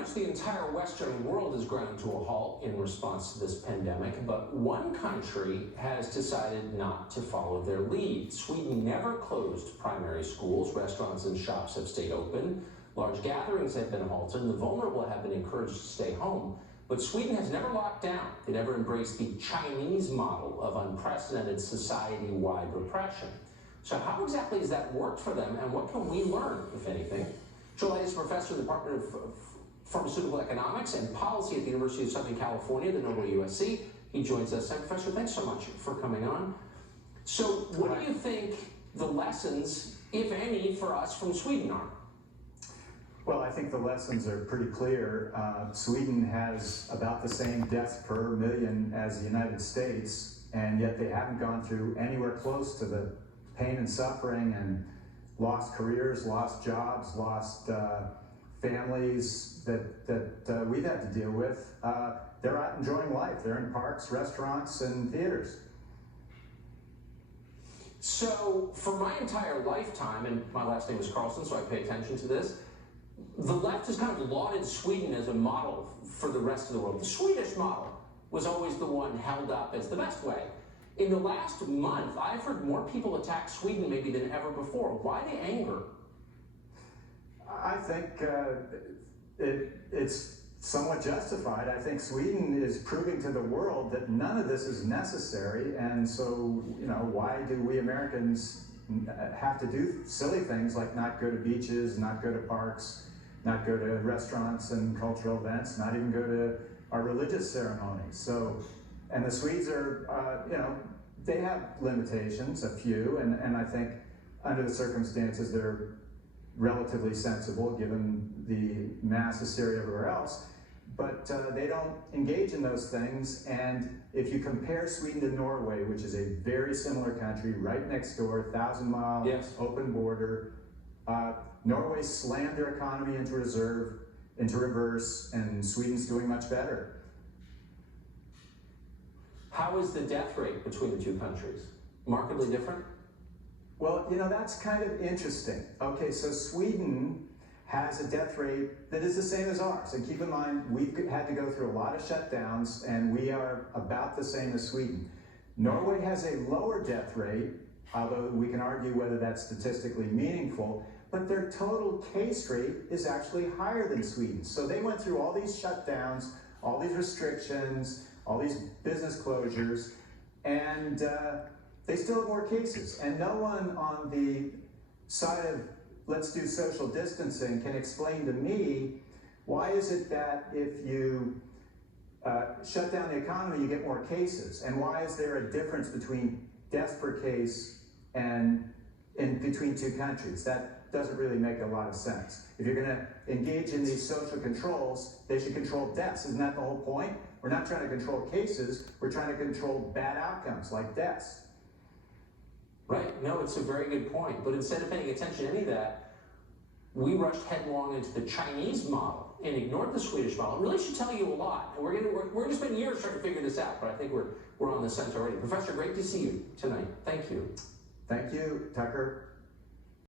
much the entire Western world has ground to a halt in response to this pandemic, but one country has decided not to follow their lead. Sweden never closed primary schools. Restaurants and shops have stayed open. Large gatherings have been halted, and the vulnerable have been encouraged to stay home. But Sweden has never locked down. They never embraced the Chinese model of unprecedented society-wide repression. So how exactly has that worked for them, and what can we learn, if anything? Joel Hayes is professor in the Department of Pharmaceutical Economics and Policy at the University of Southern California, the Noble USC. He joins us. Professor, thanks so much for coming on. So what do you think the lessons, if any, for us from Sweden are? Well, I think the lessons are pretty clear. Sweden has about the same deaths per million as the United States, and yet they haven't gone through anywhere close to the pain and suffering and lost careers, lost jobs, lost families that we've had to deal with. They're out enjoying life. They're in parks, restaurants, and theaters. So for my entire lifetime, and my last name is Carlson, so I pay attention to this, the left has kind of lauded Sweden as a model for the rest of the world. The Swedish model was always the one held up as the best way. In the last month, I've heard more people attack Sweden maybe than ever before. Why the anger? I think it's somewhat justified. I think Sweden is proving to the world that none of this is necessary, and so, why do we Americans have to do silly things like not go to beaches, not go to parks, not go to restaurants and cultural events, not even go to our religious ceremonies? So, and the Swedes are, they have limitations, a few, and I think under the circumstances they're relatively sensible given the mass hysteria everywhere else, but they don't engage in those things. And if you compare Sweden to Norway, which is a very similar country, right next door, 1,000-mile yes. open border, Norway slammed their economy into reverse, and Sweden's doing much better. How is the death rate between the two countries? Markedly different? Well, that's kind of interesting. Okay, so Sweden has a death rate that is the same as ours. And keep in mind, we've had to go through a lot of shutdowns, and we are about the same as Sweden. Norway has a lower death rate, although we can argue whether that's statistically meaningful, but their total case rate is actually higher than Sweden. So they went through all these shutdowns, all these restrictions, all these business closures, and they still have more cases. And no one on the side of let's do social distancing can explain to me why is it that if you shut down the economy, you get more cases? And why is there a difference between deaths per case and in between two countries? That doesn't really make a lot of sense. If you're going to engage in these social controls, they should control deaths. Isn't that the whole point? We're not trying to control cases, we're trying to control bad outcomes like deaths. Right, no, it's a very good point. But instead of paying attention to any of that, we rushed headlong into the Chinese model and ignored the Swedish model. It really should tell you a lot. And we're going to spend years trying to figure this out, but I think we're on the sense already. Professor, great to see you tonight. Thank you. Thank you, Tucker.